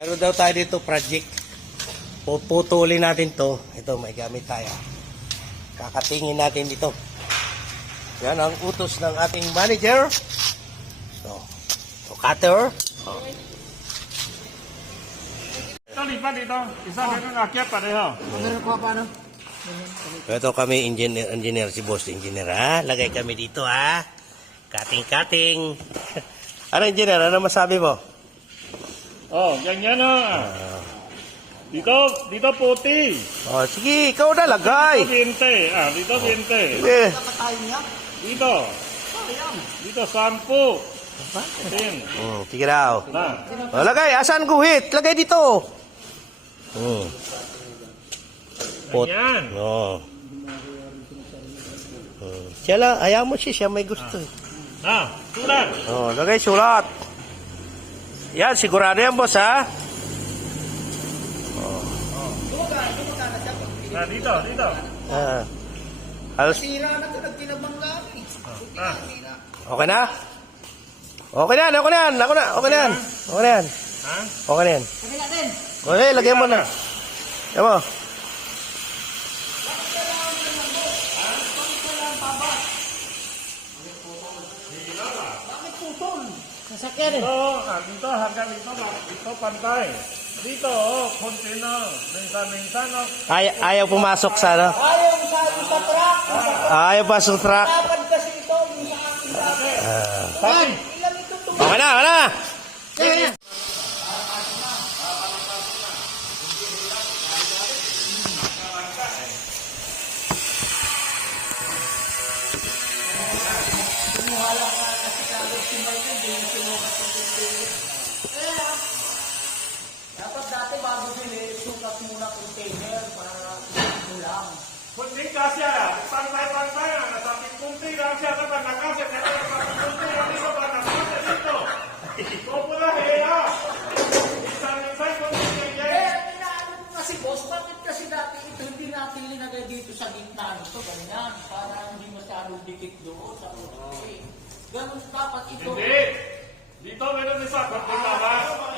Meron daw tayo dito project. Puputulin natin to. Ito, may gamit tayo. Kakatingin natin dito. Yan ang utos ng ating manager. So cutter. Ito, lipat dito. Isa dito nakyat pa rin ho. Ito kami, engineer, si boss engineer, ha? Lagay kami dito, ha? Cutting. Ano, engineer? Ano masabi mo? Oh, ganyan na. Dito puti. Oh, sige, ikaw na lagay. Dito 20. Dito 20. Sige. Dito. Dito 10. Putin. Sige daw. Na. Oh, lagay, asan guhit? Lagay dito. Ganyan. Oh. Siya lang, ayaw mo siya may gusto. Na, sulat. Oh, lagay sulat. Yan, sigurado yan, boss, ha? Na, dito. Sira na ito, nagtinabang namin. Okay na? Okay na yan. Ha? Okay na yan. Okay, lagay mo na. Yan mo. Dito, hanggang dito pantay. Dito, container. Minsan, no? Ayaw pumasok sa ano? Ayaw sa truck. Ayaw pasok truck. Dapat kasi ito, yung sa akin. Ilan ito Okay na. Dapat dati bago bili, sukat muna container para lang. Kunting kasya. Pantay. Nasapit kunting lang siya. Dapat nakasya. Kaya nasapit kunting lang dito. Dapat nakasya dito. Ito pula, heya. Minsan, kunting ganyan. Inaano ko kasi boss, bakit kasi dati ito hindi natin linagay dito sa gitna nito, ganyan, para hindi masyadong dikit doon sa ulo. Ganun dapat ito. Hindi. Dito meron isa. Kunting lang.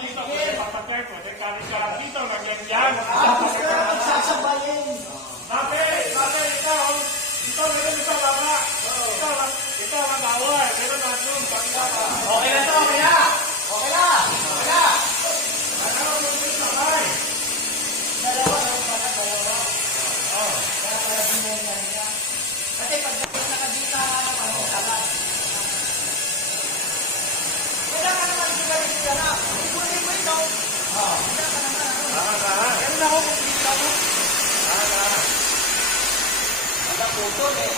Dito, kunting papatay. Kunting kanin. Dito, nagyan. Tapos na magsasabayin. Sabi, ikaw. Dito meron isa lama. Ito ang away. Meron na doon. Okay na to, okay na. Dalawa. Para binigyan niya. Kasi pag nakadita ang agad. Wala ka naman sigarit ka na. Ikunin mo ito. Wala ka naman. Meron na ako kumplita mo. Wala putol eh.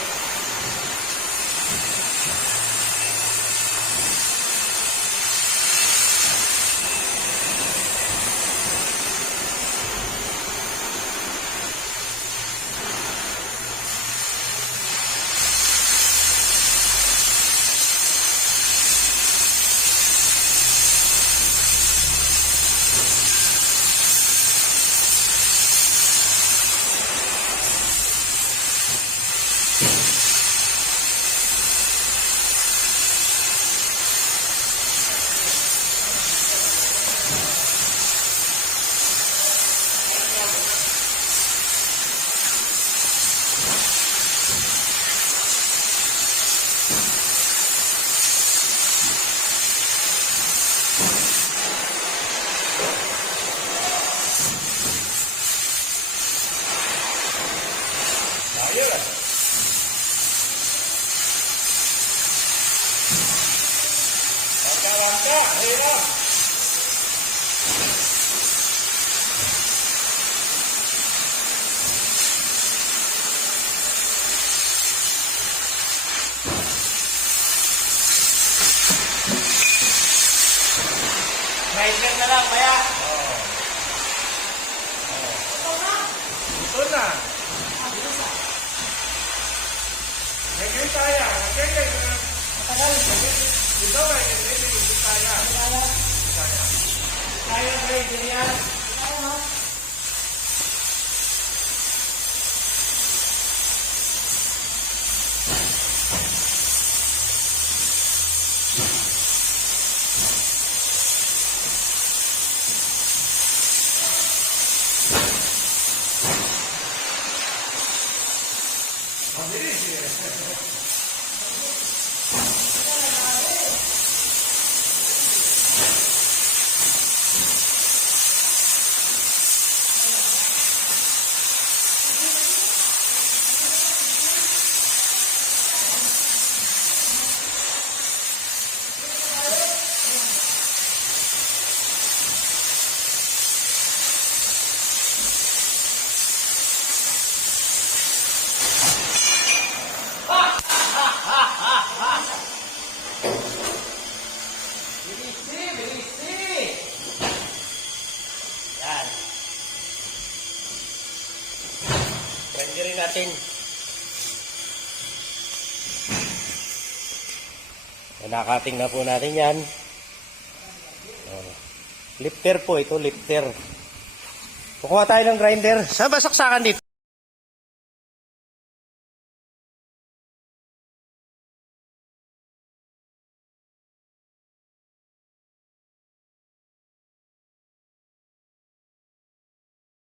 Langka, heya. Rider na lang, kaya. Ito na. Nagyan tayo. Matagal. Ito ay nagyan tayo. Kaya ba yung ganyan? natin. Nakating na po natin yan. Lifter po ito, lifter. Kukuha tayo ng grinder. Saan ba saksakan dito?